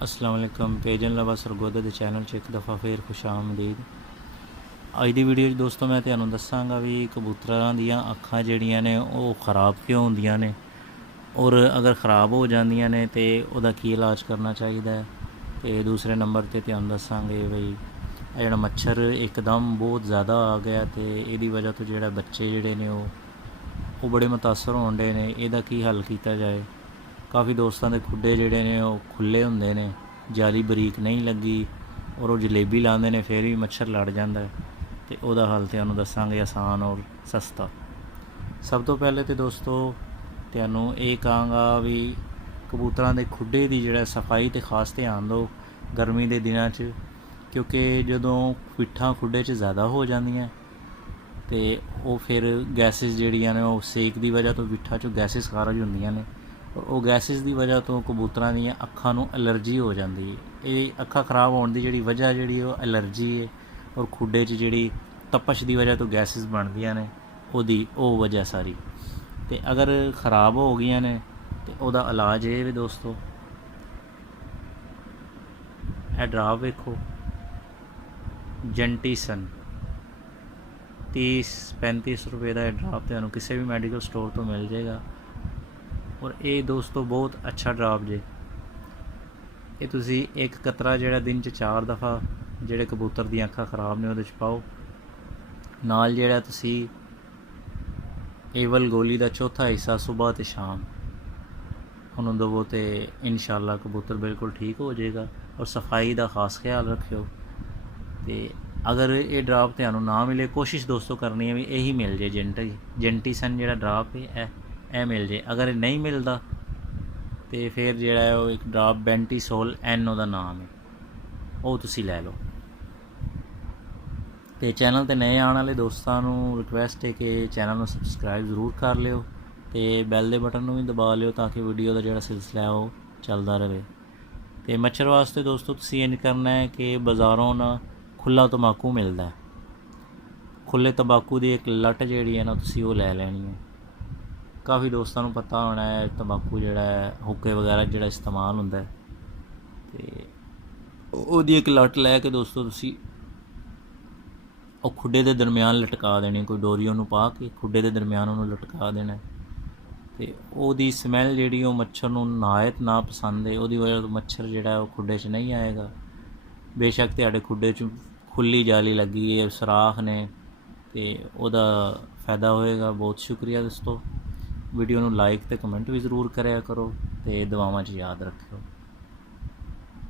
अस्सलाम वालेकुम पेजन लवा सरगोदा के चैनल च एक दफ़ा फिर खुश आमदीद। अज की वीडियो दोस्तों मैं तुहानूं दसांगा भी कबूतरां दियां अखां जिहड़ियां ने वो ख़राब क्यों होंदियां ने और अगर ख़राब हो जांदियां ने तो उहदा की इलाज करना चाहिए। तो दूसरे नंबर पर तुहानूं दसांगे बई जिहड़ा मच्छर एकदम बहुत ज़्यादा आ गया तो इहदी वजह तो जिहड़ा बच्चे जिहड़े ने वो बड़े मुतासर होण डे ने, इहदा की हल किया जाए। काफ़ी दोस्तों के खुडे जिहड़े ने वो खुले हुंदे ने, जाली बरीक नहीं लगी और वो जलेबी लाते हैं फिर भी मच्छर लड़ जाता है। तो वह हल तुहानूं दसांगे आसान और सस्ता। सब तो पहले तो दोस्तों तुहानूं ये कहांगा भी कबूतरां दे खुडे की जिहड़ा सफाई तो खास ध्यान दो गर्मी के दिनों च, क्योंकि जदों पिट्ठां खुडे च ज़्यादा हो जांदियां तो वो फिर गैसिस जिहड़ियां ने वो सेक की वजह तो पिट्ठा चों गैसिस खारज होंदियां ने और वो गैसिस की वजह तो कबूतरां दीयां अखां नूं एलर्जी हो जाती है। ये अखां खराब होने की जिहड़ी वजह जिहड़ी वो एलर्जी है और खुडे च जिहड़ी तपश की वजह तो गैसिस बनदियां ने ओहदी वो वजह सारी। तो अगर ख़राब हो गई ने तो वहदा इलाज ये भी दोस्तों, यह ड्राप वेखो जेंटीसन 30-35 रुपये का ड्राप तुहानूं किसी भी मैडिकल स्टोर तो मिल जाएगा। और ये दोस्तों बहुत अच्छा ड्राप जे, ये तुसी एक कतरा जिहड़ा दिन च 4 दफ़ा जिहड़े कबूतर दी अखां खराब ने उहदे च पाओ, नाल जिहड़ा तुसी एवल गोली का चौथा हिस्सा सुबह तो शाम उन्होंने दवो तो इंशाअल्लाह कबूतर बिल्कुल ठीक हो जाएगा। और सफाई का खास ख्याल रखियो। तो अगर ये ड्राप तुहानूं ना मिले, कोशिश दोस्तों करनी है भी यही मिल जाए जेंटीसन जिहड़ा ड्राप है ए मिल जाए। अगर नहीं मिलता तो फिर जिहड़ा है वो एक ड्राप बेंटीसोल एन उहदा नाम है, वो तुसी लै लो। तो चैनल ते नए आने वाले दोस्तों को रिक्वेस्ट है कि चैनल को सबसक्राइब जरूर कर लियो तो बैल के बटन भी दबा लियो ताकि वीडियो का जो सिलसिला है वो चलता रहे। तो मच्छर वास्ते दोस्तों तुसी इंज करना है कि बाज़ारों ना खुला तंबाकू मिलता है, खुले तंबाकू की एक लट जी है ना तुसी वो लै लैनी है। काफ़ी दोस्तों को पता होना है तंबाकू जोड़ा है हुक्के वगैरह जो इस्तेमाल होंदा है, तो ओहदी एक लट लैके दोस्तों तुसी खुडे के दरम्यान लटका देनी, कोई डोरी उन्होंने पा के खुडे के दरम्यान उन्होंने लटका देना। तो ओहदी समैल जी मच्छर नूं नहायत ना पसंद है, वही वजह तो मच्छर जोड़ा है खुडे च नहीं आएगा। बेशक तुहाडे खुडे च खुली जाली लगी है सुराख ने तो वहदा फायदा होएगा। बहुत शुक्रिया दोस्तों, वीडियो नूं लाइक तो कमेंट भी जरूर कराया करो तो दुआवां च याद रखियो।